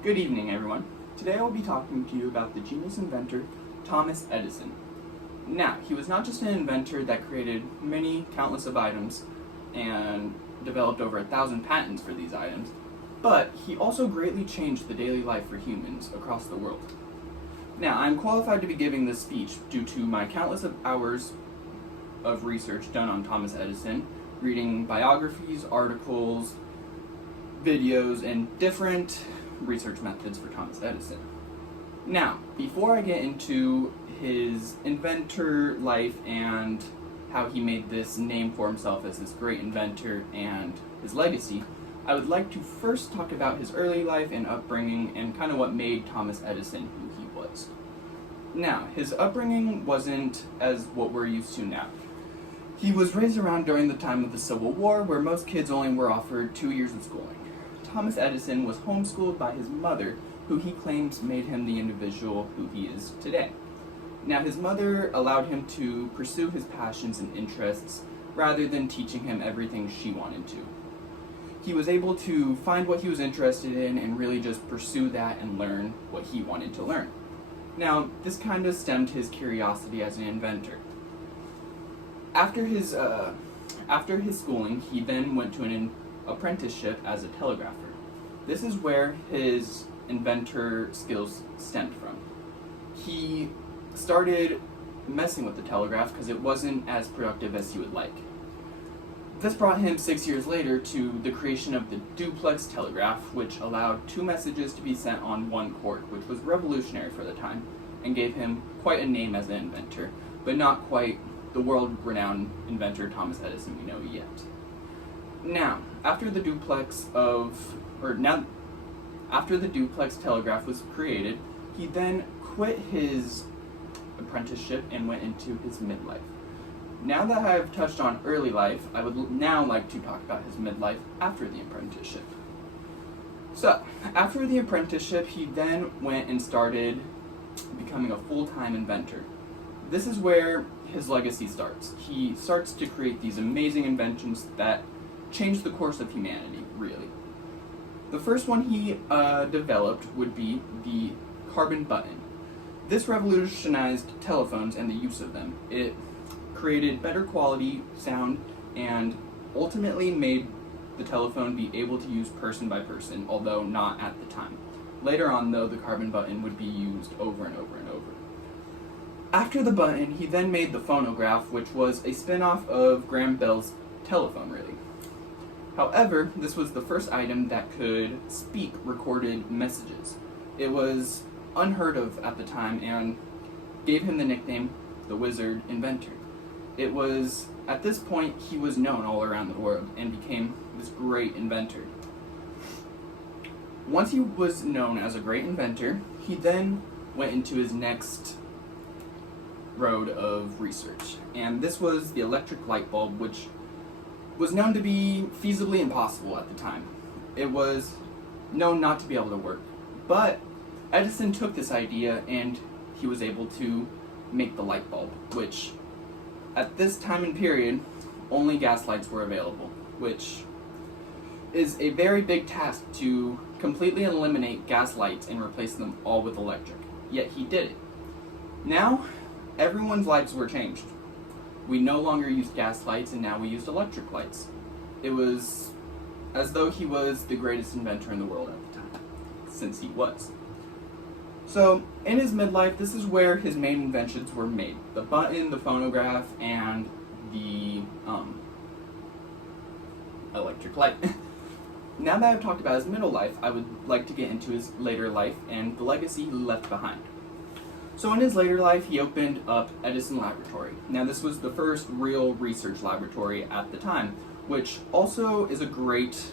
Good evening, everyone. Today I will be talking to you about the genius inventor, Thomas Edison. Now, he was not just an inventor that created many countless of items and developed over 1,000 patents for these items, but he also greatly changed the daily life for humans across the world. Now, I'm qualified to be giving this speech due to my countless of hours of research done on Thomas Edison, reading biographies, articles, videos, and different research methods for Thomas Edison. Now, before I get into his inventor life and how he made this name for himself as this great inventor and his legacy, I would like to first talk about his early life and upbringing and kind of what made Thomas Edison who he was. Now, his upbringing wasn't as what we're used to now. He was raised around during the time of the Civil War, where most kids only were offered 2 years of schooling. Thomas Edison was homeschooled by his mother, who he claims made him the individual who he is today. Now, his mother allowed him to pursue his passions and interests rather than teaching him everything she wanted to. He was able to find what he was interested in and really just pursue that and learn what he wanted to learn. Now, this kind of stemmed his curiosity as an inventor. After his schooling, he then went to an apprenticeship as a telegrapher. This is where his inventor skills stemmed from. He started messing with the telegraph because it wasn't as productive as he would like. This brought him 6 years later to the creation of the duplex telegraph, which allowed 2 messages to be sent on 1 cord, which was revolutionary for the time and gave him quite a name as an inventor, but not quite the world-renowned inventor Thomas Edison we know yet. Now, after the duplex telegraph was created, he then quit his apprenticeship and went into his midlife. Now that I have touched on early life, I would now like to talk about his midlife after the apprenticeship. So, after the apprenticeship, he then went and started becoming a full-time inventor. This is where his legacy starts. He starts to create these amazing inventions that change the course of humanity, really. The first one he developed would be the carbon button. This revolutionized telephones and the use of them. It created better quality sound and ultimately made the telephone be able to use person by person, although not at the time. Later on, though, the carbon button would be used over and over and over. After the button, he then made the phonograph, which was a spin-off of Graham Bell's telephone, really. However, this was the first item that could speak recorded messages. It was unheard of at the time and gave him the nickname the Wizard Inventor. It was, at this point, he was known all around the world and became this great inventor. Once he was known as a great inventor, he then went into his next road of research, and this was the electric light bulb, which was known to be feasibly impossible at the time. It was known not to be able to work, but Edison took this idea and he was able to make the light bulb, which at this time and period, only gas lights were available, which is a very big task to completely eliminate gas lights and replace them all with electric. Yet he did it. Now, everyone's lives were changed. We no longer used gas lights and now we used electric lights. It was as though he was the greatest inventor in the world at the time, since he was. So, in his midlife, this is where his main inventions were made. The button, the phonograph, and the electric light. Now that I've talked about his middle life, I would like to get into his later life and the legacy he left behind. So in his later life, he opened up Edison Laboratory. Now this was the first real research laboratory at the time, which also is a great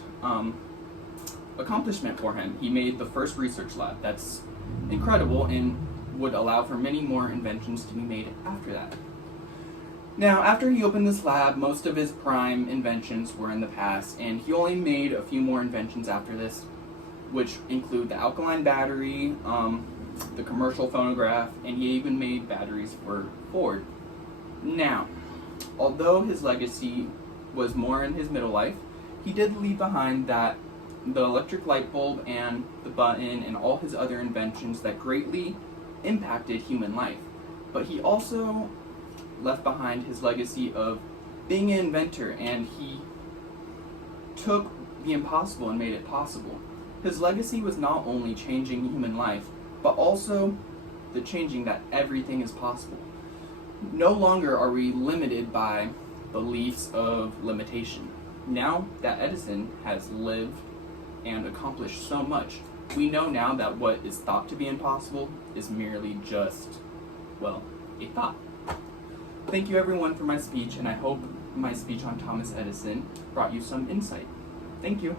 accomplishment for him. He made the first research lab. That's incredible and would allow for many more inventions to be made after that. Now, after he opened this lab, most of his prime inventions were in the past, and he only made a few more inventions after this, which include the alkaline battery, the commercial phonograph, and he even made batteries for Ford. Now, although his legacy was more in his middle life, he did leave behind that the electric light bulb and the button and all his other inventions that greatly impacted human life. But he also left behind his legacy of being an inventor, and he took the impossible and made it possible. His legacy was not only changing human life, but also the changing that everything is possible. No longer are we limited by beliefs of limitation. Now that Edison has lived and accomplished so much, we know now that what is thought to be impossible is merely just, well, a thought. Thank you everyone for my speech, and I hope my speech on Thomas Edison brought you some insight. Thank you.